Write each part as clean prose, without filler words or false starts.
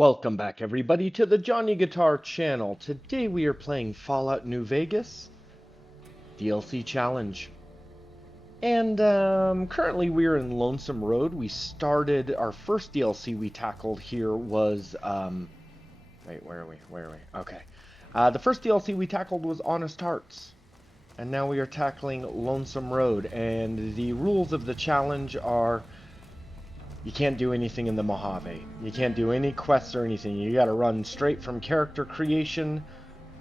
Welcome back everybody to the Johnny Guitar channel. Today we are playing Fallout New Vegas DLC Challenge. And currently we're in Lonesome Road. We started, our first DLC we tackled here was, wait, where are we? Okay. The first DLC we tackled was Honest Hearts. And now we are tackling Lonesome Road. And the rules of the challenge are, you can't do anything in the Mojave. You can't do any quests or anything. You gotta run straight from character creation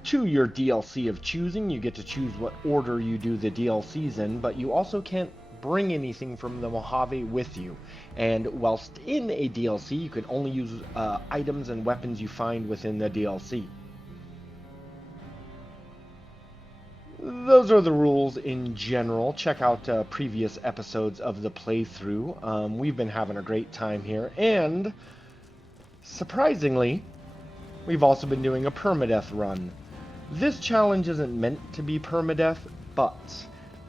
to your DLC of choosing. You get to choose what order you do the DLCs in, but you also can't bring anything from the Mojave with you. And whilst in a DLC, you can only use items and weapons you find within the DLC. Those are the rules in general. Check out previous episodes of the playthrough. We've been having a great time here, and surprisingly, we've also been doing a permadeath run. This challenge isn't meant to be permadeath, but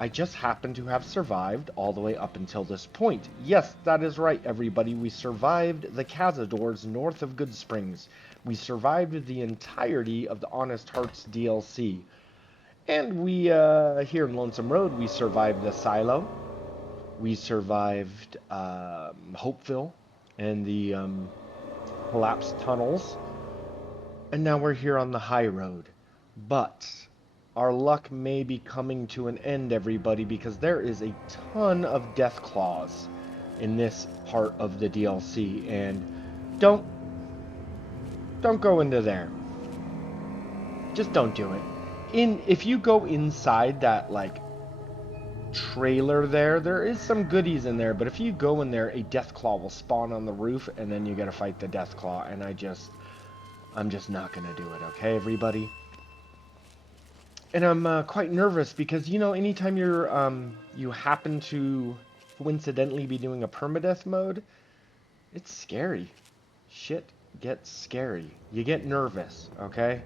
I just happen to have survived all the way up until this point. Yes, that is right, everybody. We survived the Cazadors north of Goodsprings. We survived the entirety of the Honest Hearts DLC. And we, here in Lonesome Road, we survived the Silo. We survived Hopeville and the collapsed tunnels. And now we're here on the high road. But our luck may be coming to an end, everybody, because there is a ton of death claws in this part of the DLC. And don't go into there. Just don't do it. If you go inside that like trailer there is some goodies in there, but if you go in there, a Deathclaw will spawn on the roof and then you gotta fight the Deathclaw, and I'm just not gonna do it, okay, everybody? And I'm quite nervous because, you know, anytime you happen to coincidentally be doing a permadeath mode, it's scary. Shit gets scary. You get nervous, okay?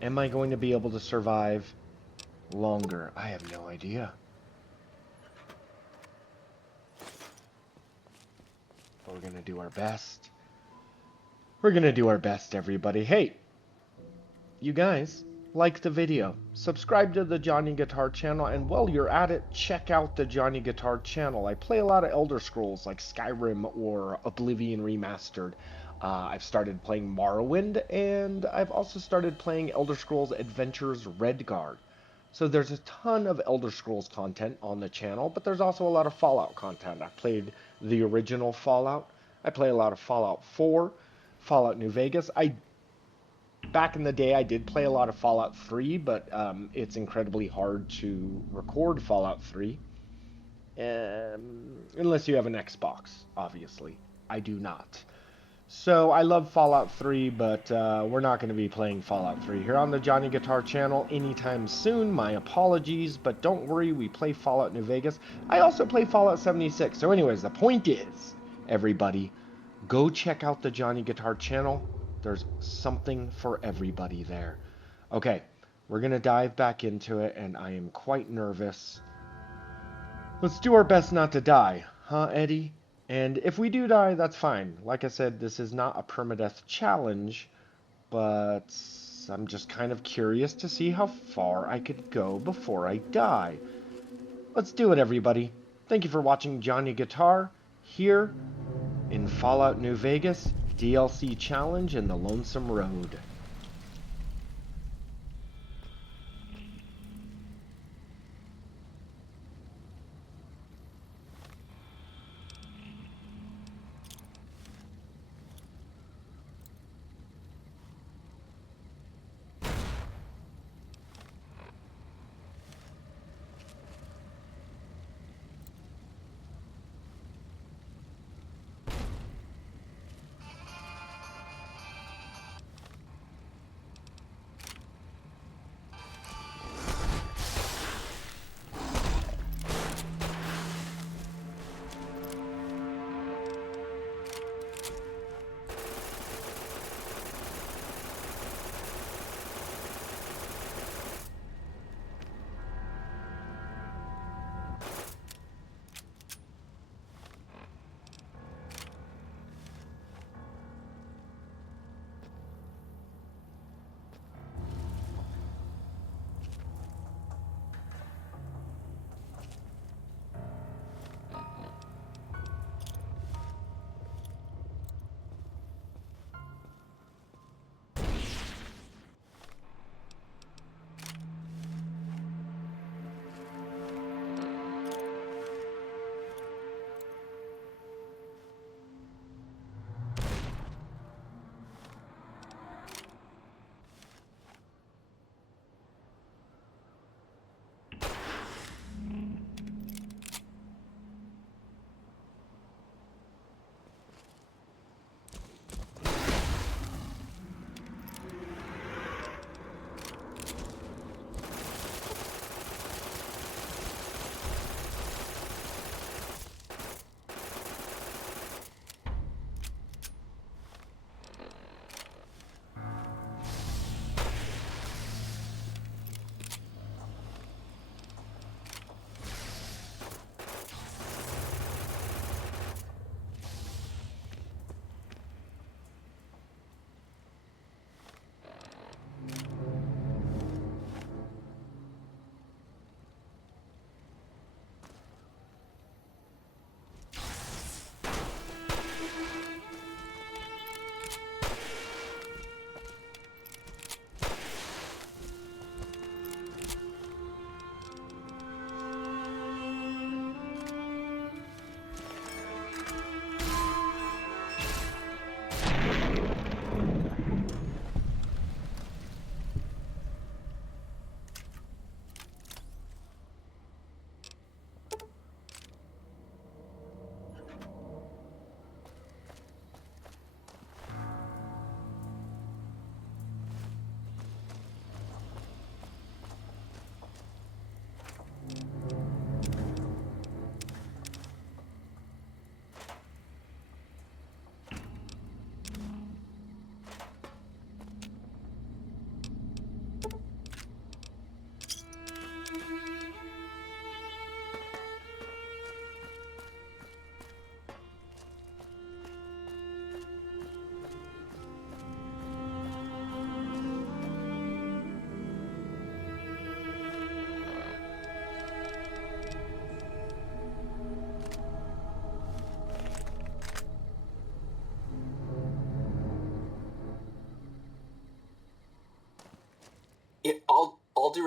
Am I going to be able to survive longer? I have no idea. But we're gonna do our best. We're gonna do our best, everybody. Hey, you guys, like the video, subscribe to the Johnny Guitar channel, and while you're at it, check out the Johnny Guitar channel. I play a lot of Elder Scrolls like Skyrim or Oblivion Remastered. I've started playing Morrowind, and I've also started playing Elder Scrolls Adventures Redguard. So there's a ton of Elder Scrolls content on the channel, but there's also a lot of Fallout content. I played the original Fallout. I play a lot of Fallout 4, Fallout New Vegas. Back in the day, I did play a lot of Fallout 3, but it's incredibly hard to record Fallout 3. Unless you have an Xbox, obviously. I do not. So I love Fallout 3, but we're not going to be playing Fallout 3 here on the Johnny Guitar channel anytime soon. My apologies, but don't worry, we play Fallout New Vegas. I also play Fallout 76. So anyways, the point is, everybody, go check out the Johnny Guitar channel. There's something for everybody there. Okay, we're going to dive back into it, and I am quite nervous. Let's do our best not to die, huh, Eddie? And if we do die, that's fine. Like I said, this is not a permadeath challenge, but I'm just kind of curious to see how far I could go before I die. Let's do it, everybody. Thank you for watching Johnny Guitar here in Fallout New Vegas DLC Challenge in the Lonesome Road.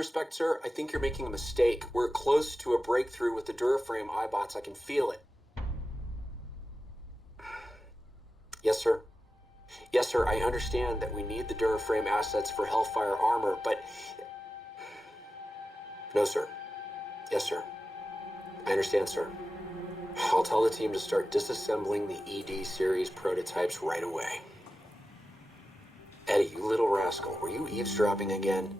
respect, sir, I think you're making a mistake. We're close to a breakthrough with the Duraframe iBots. I can feel it. Yes, sir. Yes, sir, I understand that we need the Duraframe assets for Hellfire armor, but... No, sir. Yes, sir. I understand, sir. I'll tell the team to start disassembling the ED series prototypes right away. Eddie, you little rascal, were you eavesdropping again?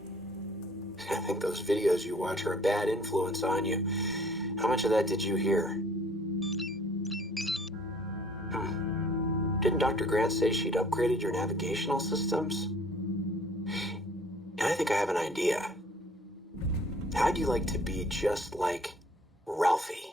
I think those videos you watch are a bad influence on you. How much of that did you hear? Didn't Dr. Grant say she'd upgraded your navigational systems? And I think I have an idea. How'd you like to be just like Ralphie?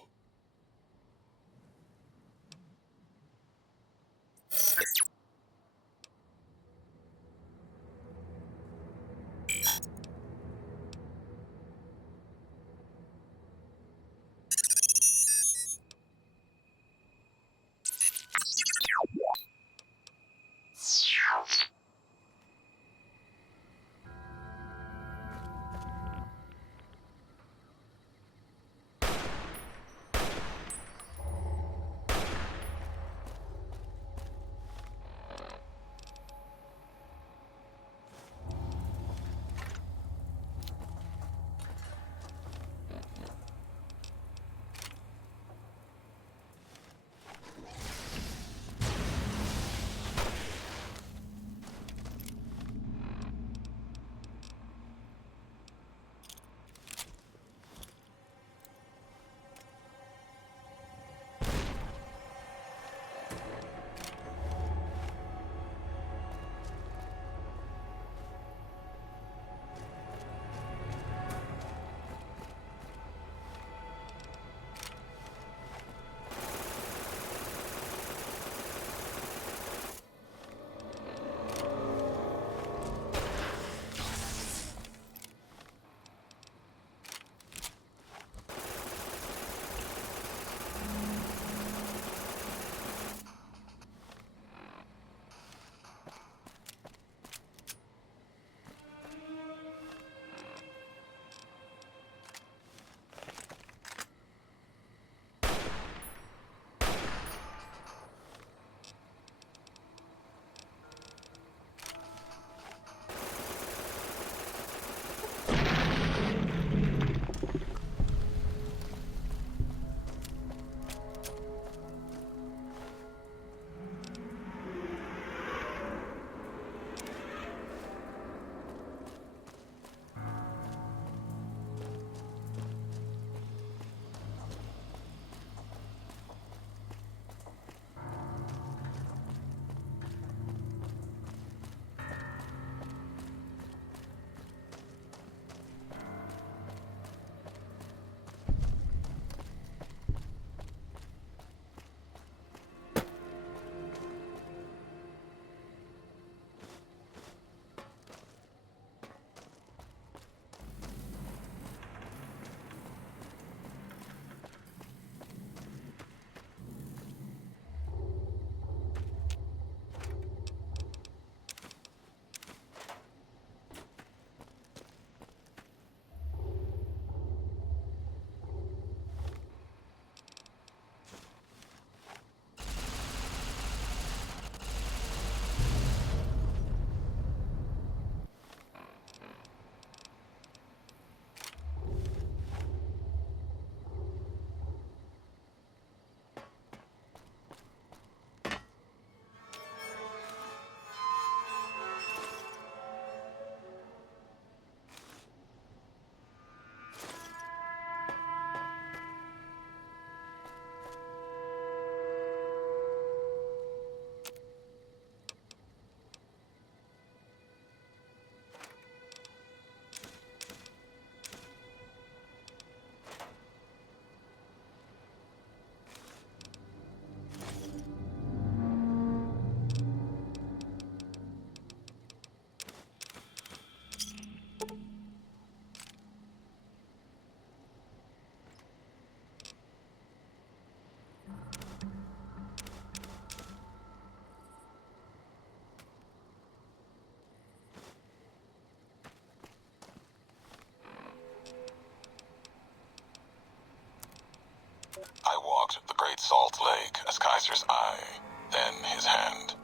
Great Salt Lake as Kaiser's eye, then his hand.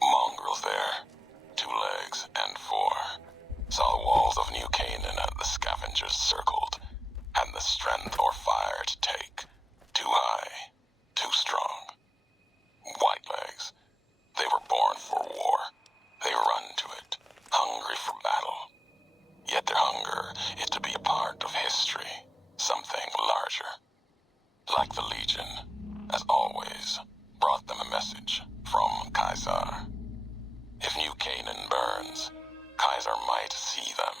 Mongrels there, 2 legs and 4. Saw the walls of New Canaan and the scavengers circled, and the strength or fire to take. Too high, too strong. White legs, they were born for war. They run to it, hungry for battle. Yet their hunger is to be a part of history, something larger. Like the Legion, as always, brought them a message from Kaiser. If New Canaan burns, Kaiser might see them.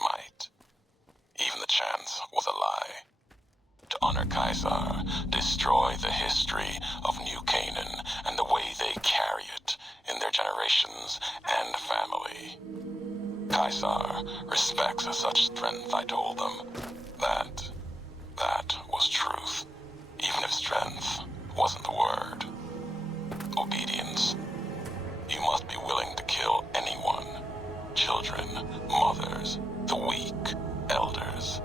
Might. Even the chance was a lie. To honor Kaiser, destroy the history of New Canaan and the way they carry it in their generations and family. Kaiser respects such strength, I told them. That was truth. Even if strength wasn't the word. Obedience. You must be willing to kill anyone. Children, mothers, the weak, elders.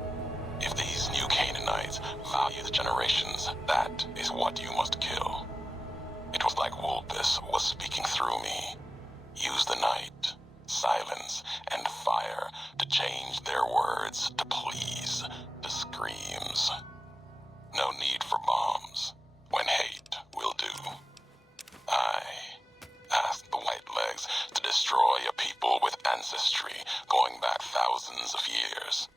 If these New Canaanites value the generations, that is what you must kill. It was like Wolpus was speaking through me. Use the night, silence, and fire to change their words to please, to screams. No need for bombs, when hate will do. I asked the White Legs to destroy a people with ancestry going back thousands of years.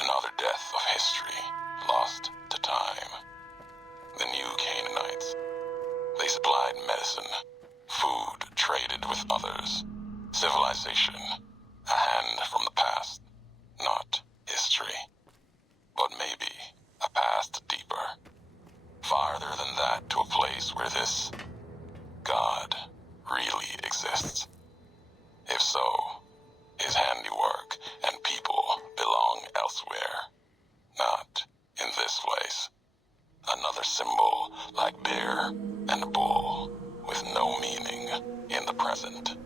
Another death of history, lost to time. The New Canaanites. They supplied medicine, food traded with others, civilization, a hand from the past, not history, but maybe a past deeper, farther than that to a place where this God really exists. If so, his handiwork and people belong elsewhere, not in this place. Another symbol like bear and bull with no meaning in the present.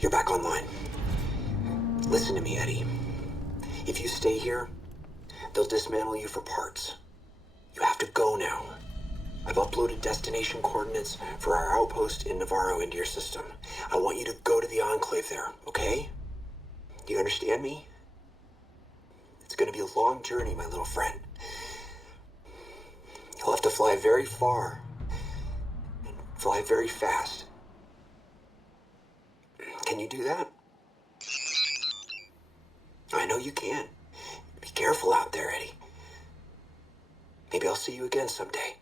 You're back online. Listen to me, Eddie. If you stay here, they'll dismantle you for parts. You have to go now. I've uploaded destination coordinates for our outpost in Navarro into your system. I want you to go to the Enclave there, okay? Do you understand me? It's gonna be a long journey, my little friend. You'll have to fly very far and fly very fast. Can you do that? I know you can. Be careful out there, Eddie. Maybe I'll see you again someday.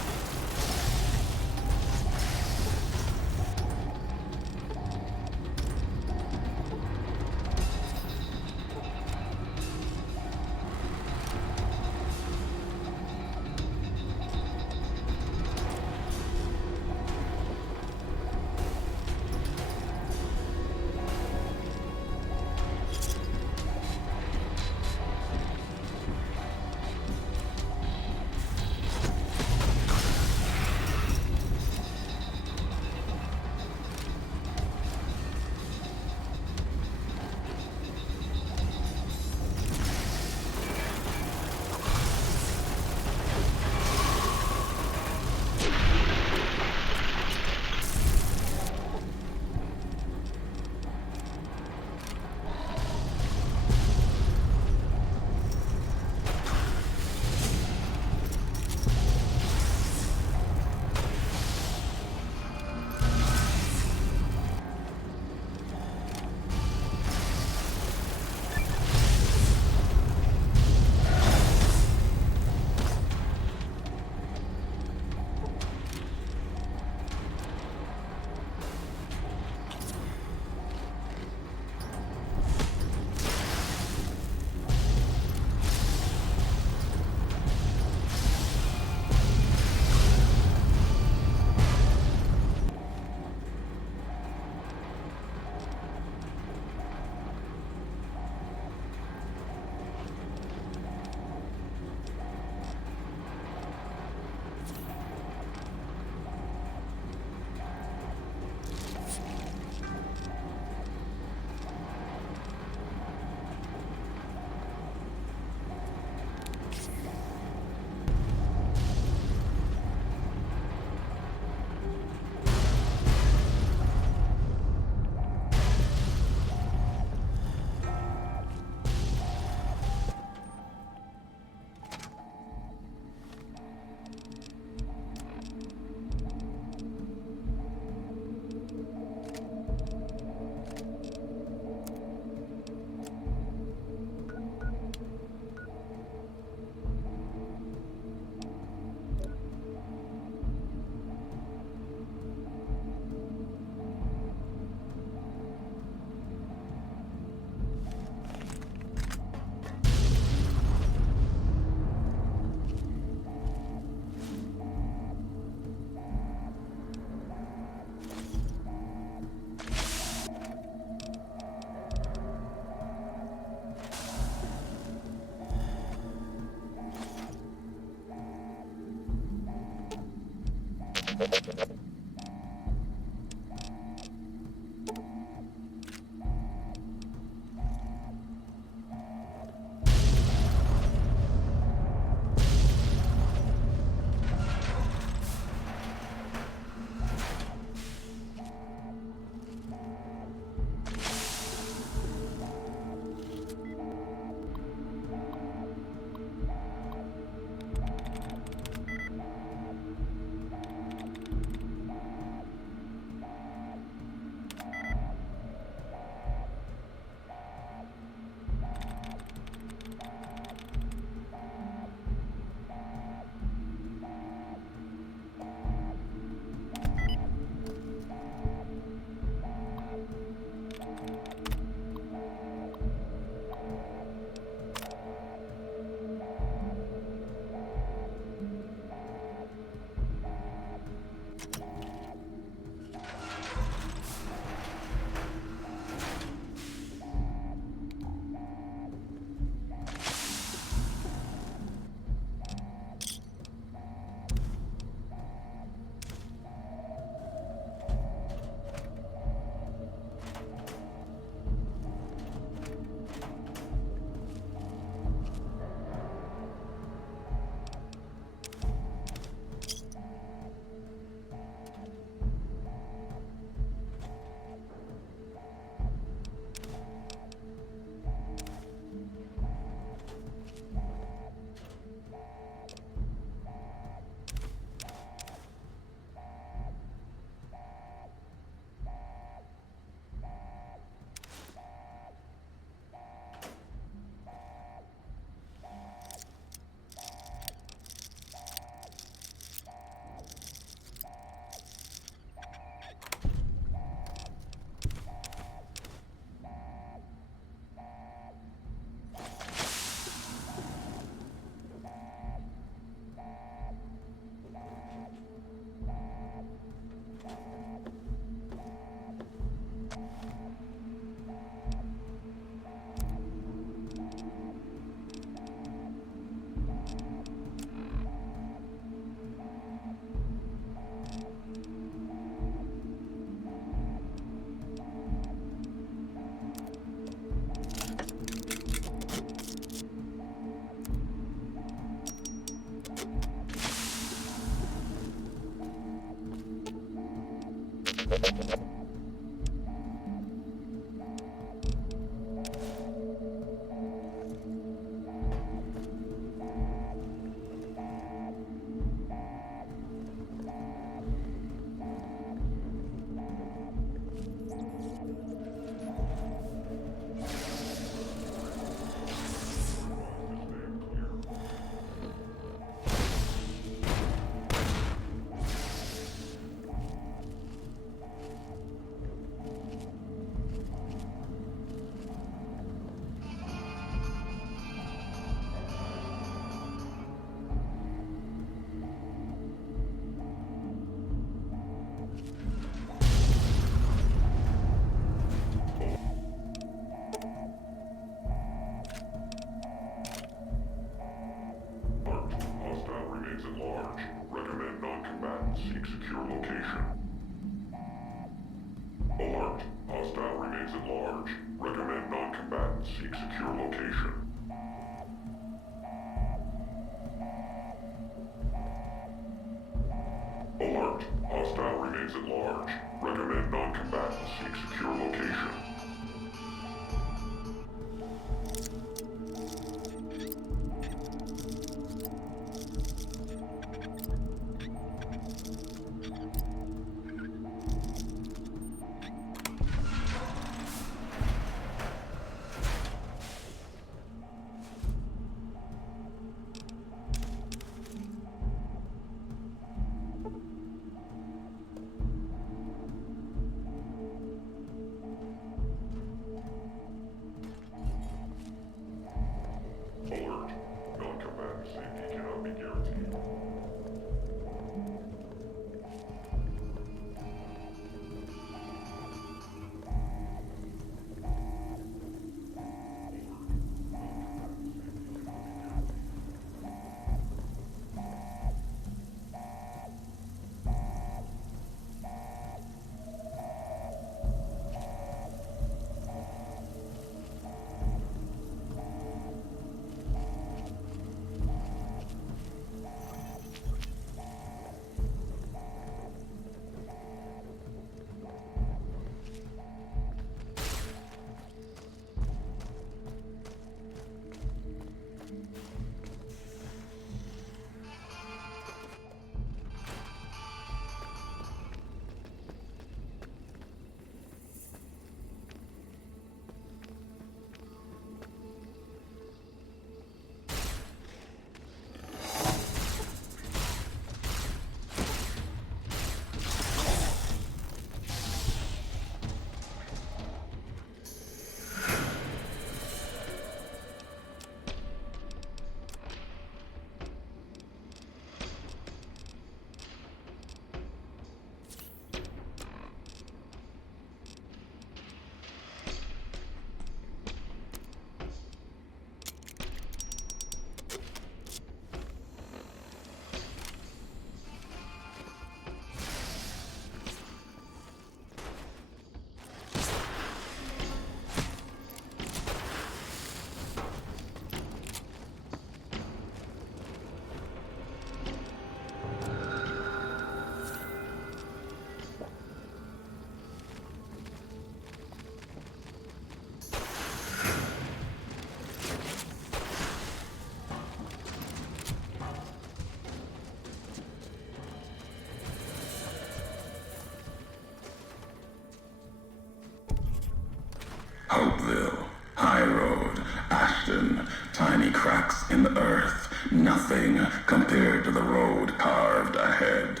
nothing compared to the road carved ahead.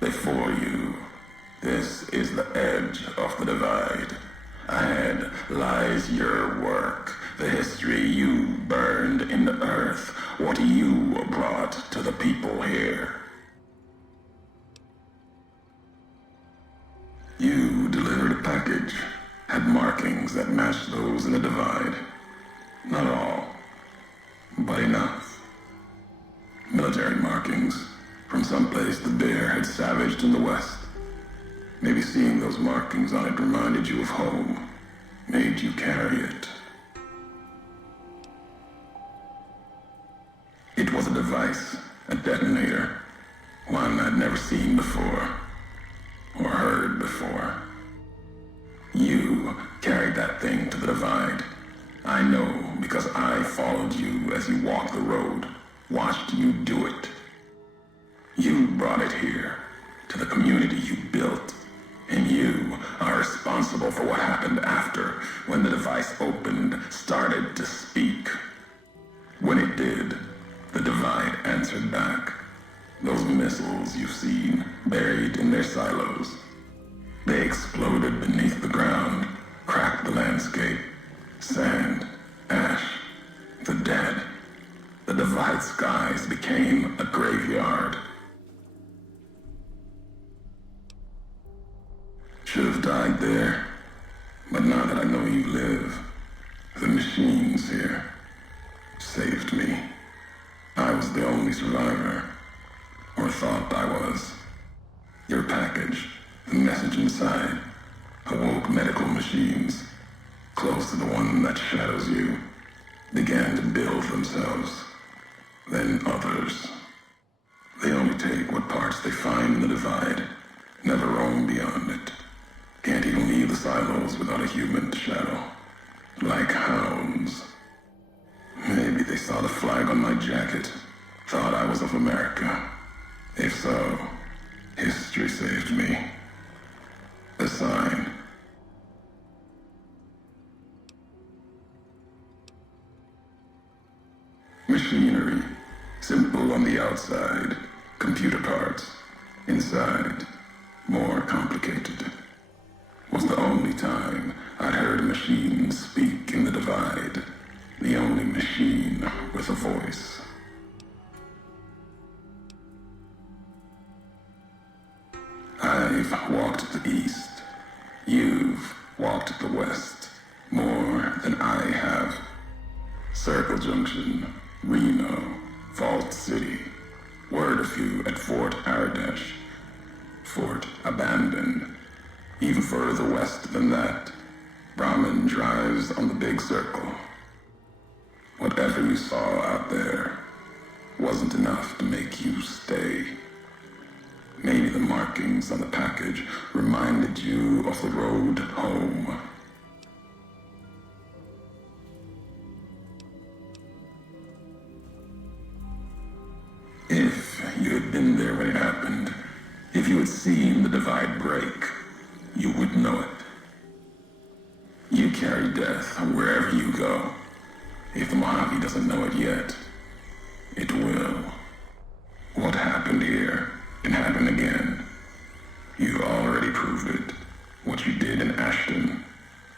Before you, this is the edge of the divide. Ahead lies your work, the history you burned in the earth, what you brought to the people here. You delivered a package, had markings that matched those in the divide. Not all, but enough. Military markings from someplace the bear had savaged in the west. Maybe seeing those markings on it reminded you of home, made you carry it. It was a device, a detonator, one I'd never seen before, or heard before. You carried that thing to the divide. I know because I followed you as you walked the road, watched you do it. You brought it here, to the community you built, and you are responsible for what happened after, when the device opened, started to speak. When it did, the divide answered back. Those missiles you've seen, buried in their silos. They exploded beneath the ground, cracked the landscape. Sand, ash, the dead. The divide skies became a graveyard. Should have died there, but now that I know you live, the machines here saved me. I was the only survivor, or thought I was. Your package, the message inside, awoke medical machines, close to the one that shadows you, began to build themselves, then others. They only take what parts they find in the divide, never roam beyond it. Can't even leave the silos without a human to shadow. Like hounds. Maybe they saw the flag on my jacket, thought I was of America. If so, history saved me. A sign. Machinery. Simple on the outside. Computer parts. Inside. More complicated. Was the only time I'd heard a machine speak in the divide. The only machine with a voice. I've walked the east. You've walked the west. More than I have. Circle Junction, Reno, Vault City. Word a few at Fort Ardash. Fort abandoned. Even further west than that, Brahmin drives on the big circle. Whatever you saw out there wasn't enough to make you stay. Maybe the markings on the package reminded you of the road home. If you had been there when it happened, if you had seen the divide break, you would know it. You carry death wherever you go. If the Mojave doesn't know it yet, it will. What happened here can happen again. You already proved it. What you did in Ashton,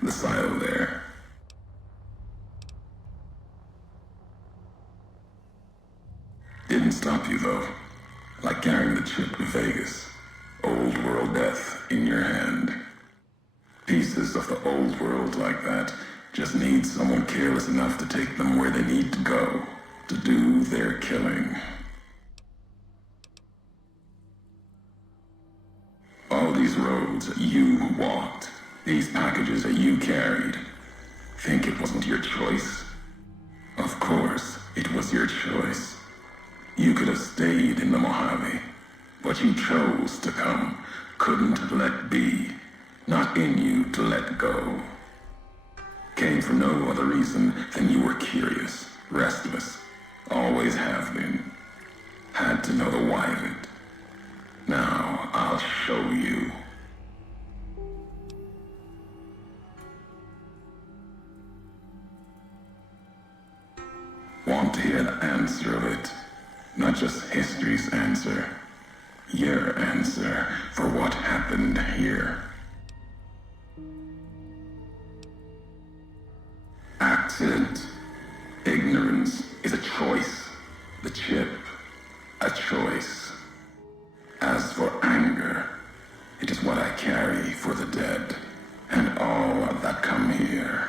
the silo there. Didn't stop you though. Like carrying the chip to Vegas. Old world death in your hand. Pieces of the old world like that just need someone careless enough to take them where they need to go, to do their killing. All these roads that you walked, these packages that you carried, think it wasn't your choice? Of course, it was your choice. You could have stayed in the Mojave, but you chose to come, couldn't let be, not in you to let go. Came for no other reason than you were curious, restless, always have been. Had to know the why of it. Now I'll show you. Want to hear the answer of it? answer. Your answer for what happened here. Accident. Ignorance is a choice. The chip, a choice. As for anger, it is what I carry for the dead and all that come here.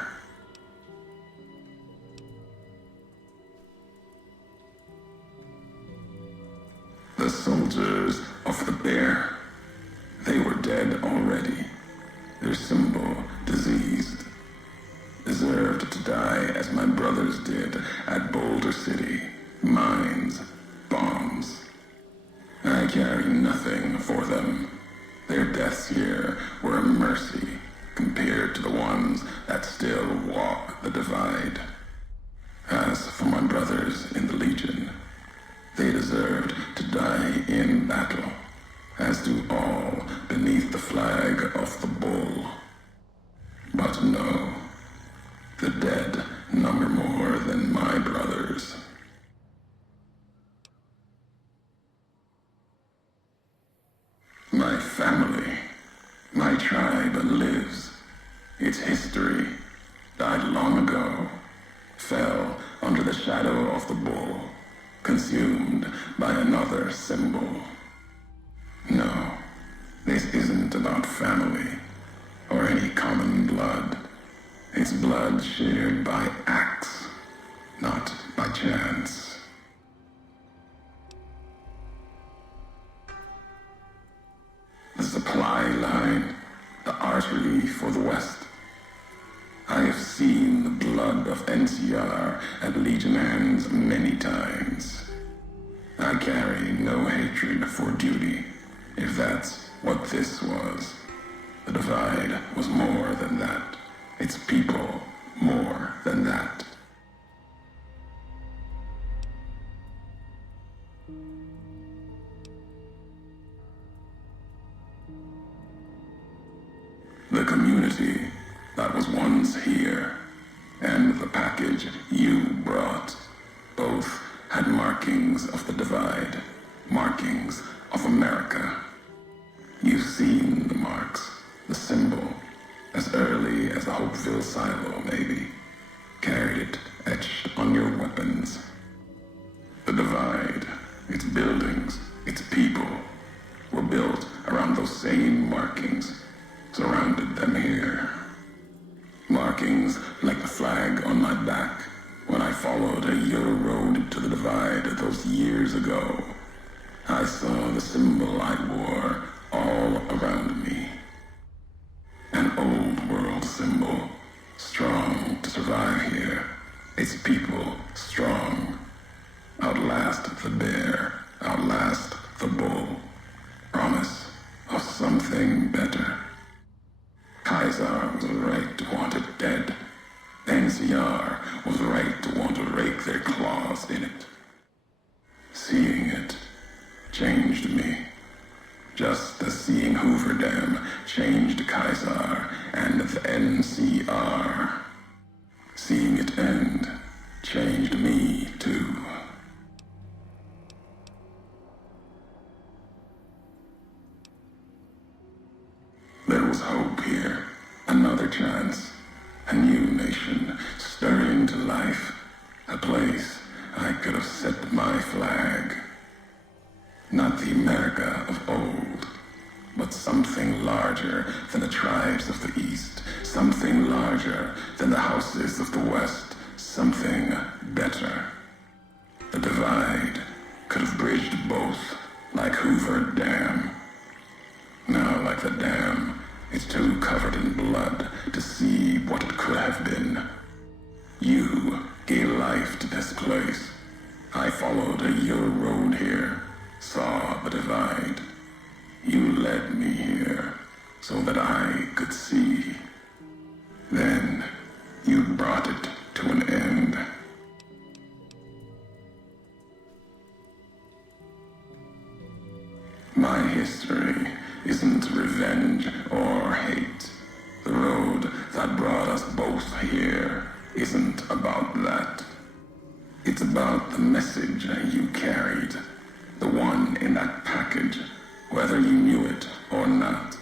The soldiers of the bear, they were dead already. Their symbol, diseased, deserved to die as my brothers did at Boulder City. Mines, bombs. I carry nothing for them. Their deaths here were a mercy compared to the ones that still walk the divide. As for my brothers in the Legion, they deserved to die in battle, as do all beneath the flag of the bull. But no, the dead number more than my brothers. My family, my tribe lives. Its history died long ago, fell under the shadow of the bull, consumed by another symbol. No, this isn't about family or any common blood. It's blood shared by acts, not by chance. The supply line, the artery for the West. I have seen the blood of NCR at Legion hands many times. I carry no hatred for duty, if that's what this was. The divide was more than that. Its people more than that. The community that was once here, and the package you brought, both had markings of the divide, markings of America. You've seen the marks, the symbol, as early as the Hopeville silo, maybe. Carried it etched on your weapons. The divide, its buildings, its people, were built around those same markings, surrounded them here. Markings like the flag on my back when I followed your road to the divide those years ago. I saw the symbol I wore all around me. An old world symbol, strong to survive here. Its people strong. Outlast the bear, outlast the bull. Promise of something better. Kaiser was right to want it dead. NCR was right to want to rake their claws in it. Seeing it changed me. Just as seeing Hoover Dam changed Kaiser and the NCR. Seeing it end changed me too. There was hope here, another chance, a new nation stirring to life, a place I could have set my flag. Not the America of old, but something larger than the tribes of the East, something larger than the houses of the West, something better. The divide could have bridged both, like Hoover Dam. Now, like the dam, it's too covered in blood to see what it could have been. You gave life to this place. I followed your road here, saw the divide. You led me here so that I could see. Then you brought it to an end. My history isn't revenge or hate. The road that brought us both here isn't about that. It's about the message you carried, the The one in that package, whether you knew it or not.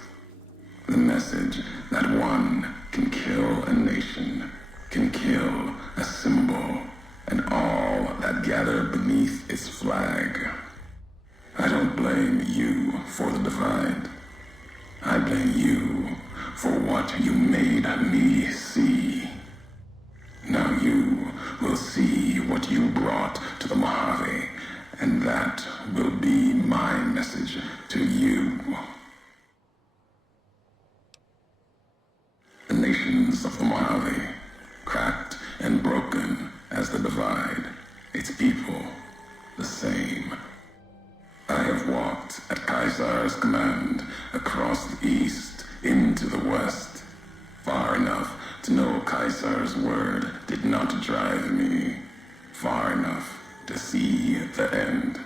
The message that one can kill a nation, can kill a symbol, and all that gather beneath its flag. I don't blame you for the divide. I blame you for what you made me see. Now you will see what you brought to the Mojave, and that will be my message to you. The nations of the Mojave, cracked and broken as the divide, its people the same. I have walked at Caesar's command across the east into the west, far enough to know Caesar's word did not drive me, far enough to see the end.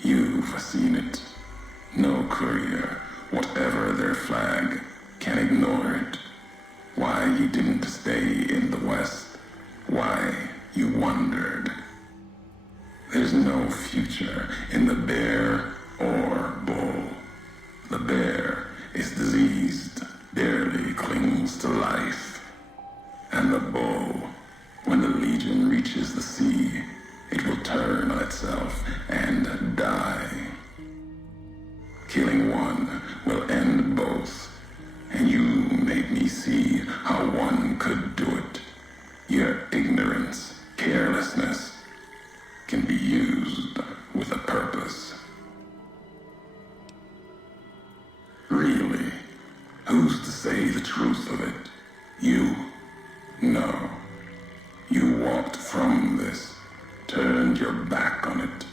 You've seen it. No courier, whatever their flag, can ignore it. Why you didn't stay in the west, why you wandered. There's no future in the bear or bull. The bear is diseased, barely clings to life. And the bull, when the legion reaches the sea, it will turn on itself and die. Killing one will end both, and you made me see how one could do it. Your ignorance, carelessness, can be used with a purpose. Really, who's to say the truth of it? You? No. You walked from this, turned your back on it.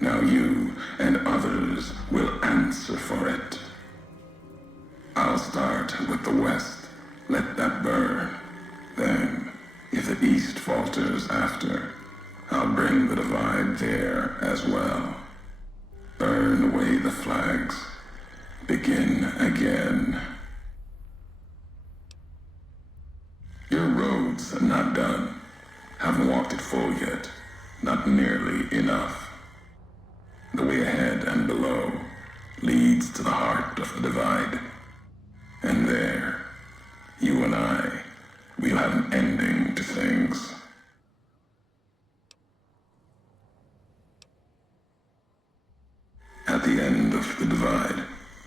Now you and others will answer for it. I'll start with the west, let that burn. Then, if the east falters after, I'll bring the divide there as well. Burn away the flags. Begin again. Your road's not done. Haven't walked it full yet. Not nearly enough. The way ahead and below leads to the heart of the divide. And there, you and I, we'll have an ending to things. At the end of the divide,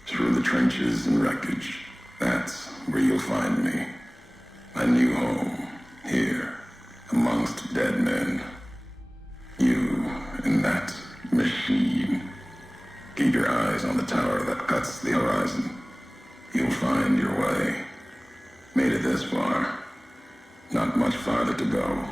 through the trenches and wreckage, that's where you'll find me. My new home, here, amongst dead men. You and that machine. Keep your eyes on the tower that cuts the horizon. You'll find your way. Made it this far. Not much farther to go.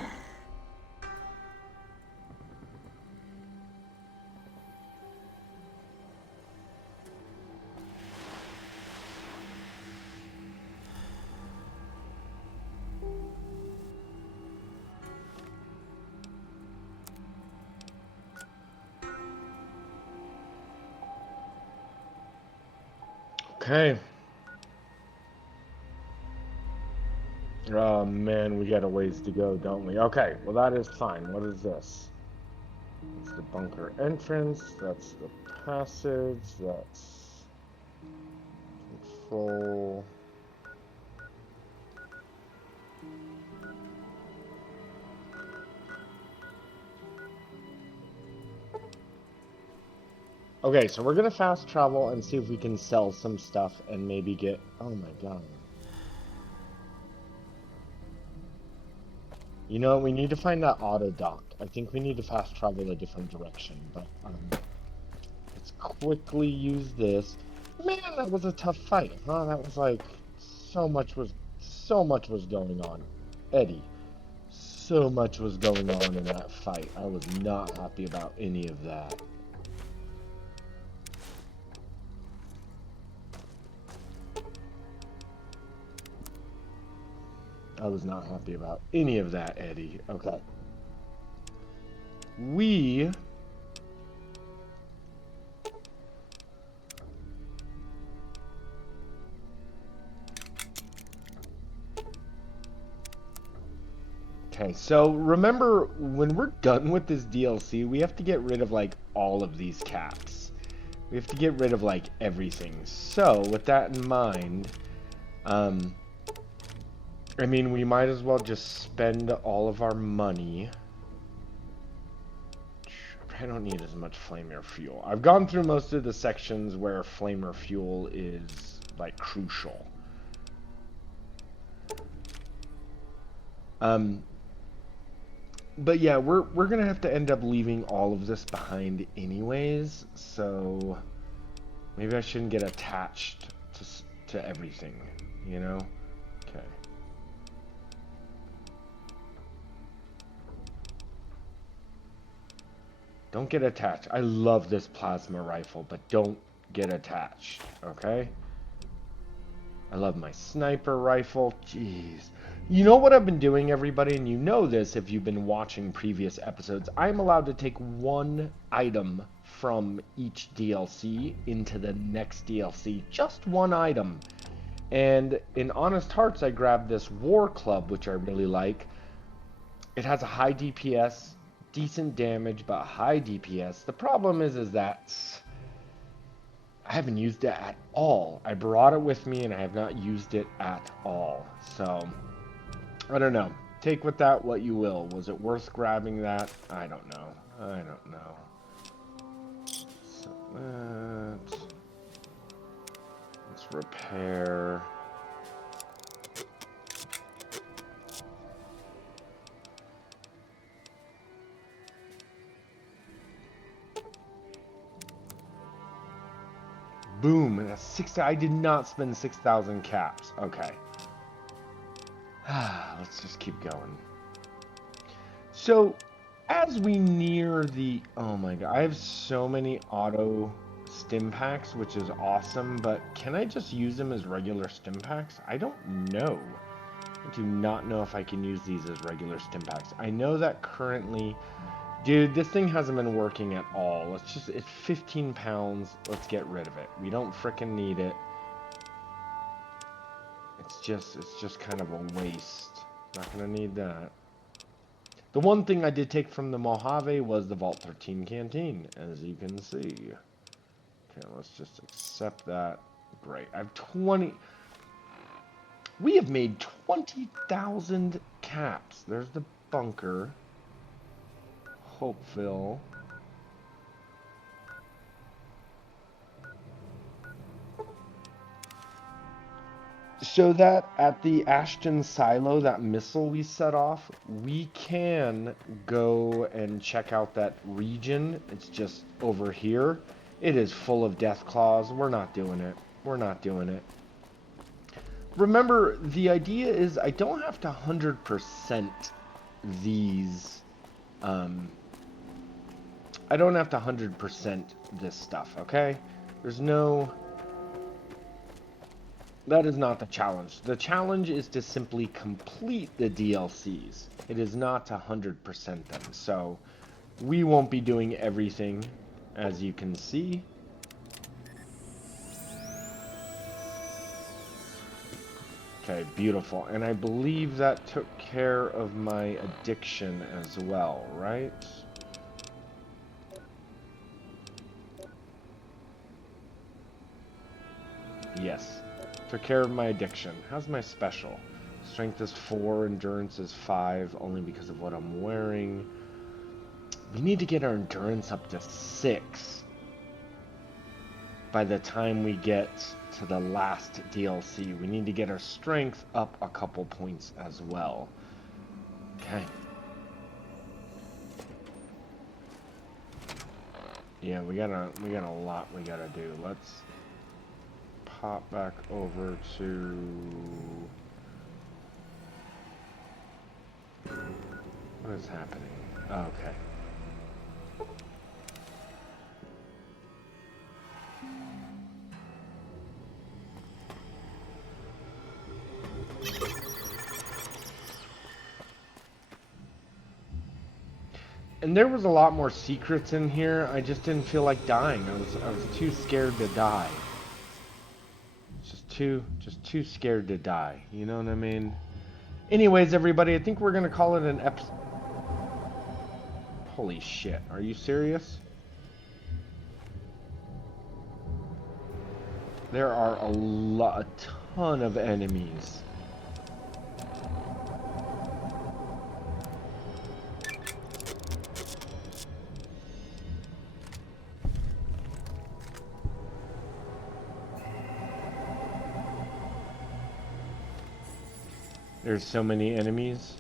Okay. Oh man, we got a ways to go, don't we? Okay, well that is fine. What is this? It's the bunker entrance, that's the passage, that's control. Okay, so we're gonna fast travel and see if we can sell some stuff and maybe get... Oh my god. You know, we need to find that auto dock. I think we need to fast travel a different direction, but let's quickly use this. Man, that was a tough fight, huh? That was like so much was going on. Eddie, so much was going on in that fight. I was not happy about any of that. I was not happy about any of that, Eddie. Okay. We... Okay, so remember, when we're done with this DLC, we have to get rid of, like, all of these caps. We have to get rid of, like, everything. So, with that in mind, I mean, we might as well just spend all of our money. I don't need as much flamer fuel. I've gone through most of the sections where flamer fuel is, like, crucial. But yeah, we're gonna have to end up leaving all of this behind anyways, so maybe I shouldn't get attached to everything, you know? Okay. Don't get attached. I love this plasma rifle, but don't get attached, okay? I love my sniper rifle. Jeez. You know what I've been doing, everybody, and you know this if you've been watching previous episodes. I'm allowed to take one item from each DLC into the next DLC. Just one item. And in Honest Hearts, I grabbed this War Club, which I really like. It has a high DPS, decent damage, but high DPS. The problem is that I haven't used it at all. I brought it with me and I have not used it at all. So, I don't know. Take with that what you will. Was it worth grabbing that? I don't know. I don't know. So, let's repair. Boom, and that's 6. I did not spend 6,000 caps. Okay. Let's just keep going. So, as we near the... Oh my god, I have so many auto stim packs, which is awesome, but can I just use them as regular stim packs? I don't know. I do not know if I can use these as regular stim packs. I know that currently... Dude, this thing hasn't been working at all. It's 15 pounds. Let's get rid of it. We don't frickin' need it. It's just kind of a waste. Not gonna need that. The one thing I did take from the Mojave was the Vault 13 canteen, as you can see. Okay, let's just accept that. Great. I have 20... We have made 20,000 caps. There's the bunker. Hopeville. So that at the Ashton silo, that missile we set off, we can go and check out that region. It's just over here. It is full of death claws. We're not doing it. We're not doing it. Remember, the idea is I don't have to 100% these... I don't have to 100% this stuff, okay? There's no... That is not the challenge. The challenge is to simply complete the DLCs. It is not to 100% them. So, we won't be doing everything, as you can see. Okay, beautiful. And I believe that took care of my addiction as well, right? Yes. Took care of my addiction. How's my special? Strength is 4, endurance is 5, only because of what I'm wearing. We need to get our endurance up to 6 by the time we get to the last DLC. We need to get our strength up a couple points as well. Okay. Yeah, we got a lot we gotta do. Let's pop back over to... What is happening? Okay. And there was a lot more secrets in here. I just didn't feel like dying. I was too scared to die. Just too scared to die. You know what I mean? Anyways, everybody, I think we're gonna call it an episode. Holy shit! Are you serious? There are a ton of enemies. There's so many enemies.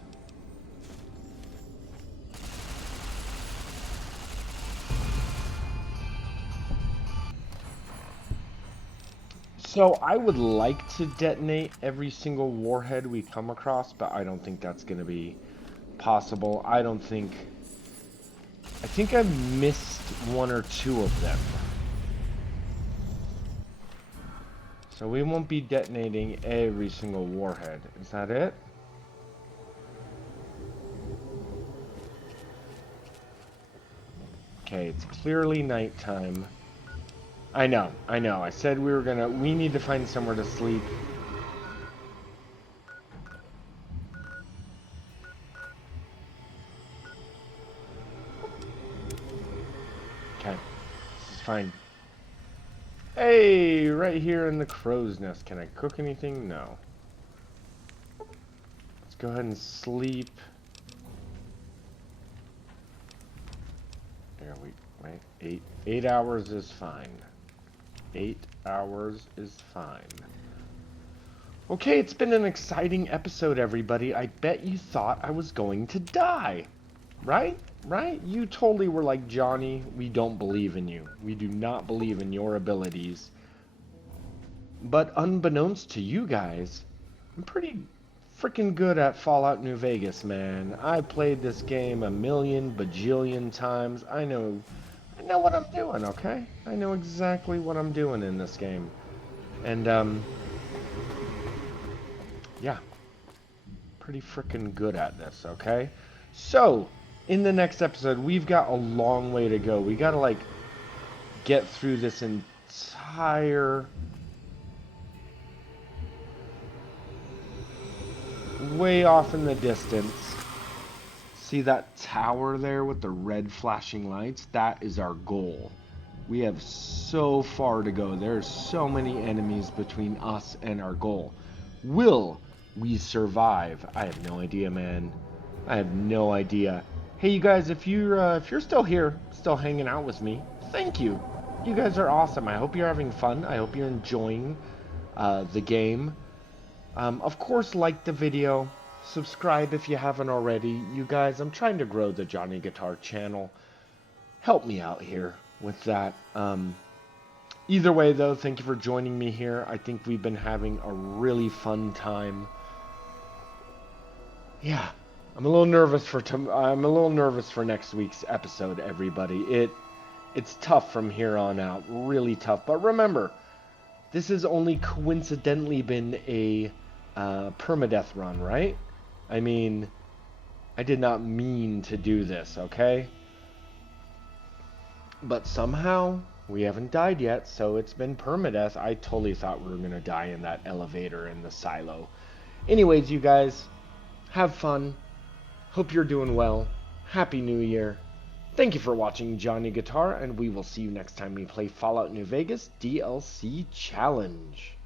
So I would like to detonate every single warhead we come across, but I don't think that's going to be possible. I think I missed one or two of them. So we won't be detonating every single warhead. Is that it? Okay, it's clearly nighttime. I know. I said we need to find somewhere to sleep. Okay, this is fine. Hey, right here in the crow's nest. Can I cook anything? No. Let's go ahead and sleep. There we wait. 8 hours is fine. 8 hours is fine. Okay, it's been an exciting episode, everybody. I bet you thought I was going to die. Right? Right? You totally were like, Johnny, we don't believe in you. We do not believe in your abilities. But unbeknownst to you guys, I'm pretty freaking good at Fallout New Vegas, man. I played this game a million bajillion times. I know what I'm doing, okay? I know exactly what I'm doing in this game. And, yeah. Pretty freaking good at this, okay? So, in the next episode, we've got a long way to go. We gotta, like, get through this entire... way off in the distance. See that tower there with the red flashing lights? That is our goal. We have so far to go. There's so many enemies between us and our goal. Will we survive? I have no idea, man. I have no idea. Hey, you guys, if you're still here, still hanging out with me, thank you. You guys are awesome. I hope you're having fun. I hope you're enjoying the game. Of course, like the video. Subscribe if you haven't already. You guys, I'm trying to grow the Johnny Guitar channel. Help me out here with that. Either way, though, thank you for joining me here. I think we've been having a really fun time. Yeah, I'm a little nervous for next week's episode, everybody. It's tough from here on out, really tough. But remember, this has only coincidentally been a permadeath run, right? I mean, I did not mean to do this, okay? But somehow, we haven't died yet, so it's been permadeath. I totally thought we were going to die in that elevator in the silo. Anyways, you guys, have fun. Hope you're doing well. Happy New Year. Thank you for watching Johnny Guitar, and we will see you next time we play Fallout New Vegas DLC Challenge.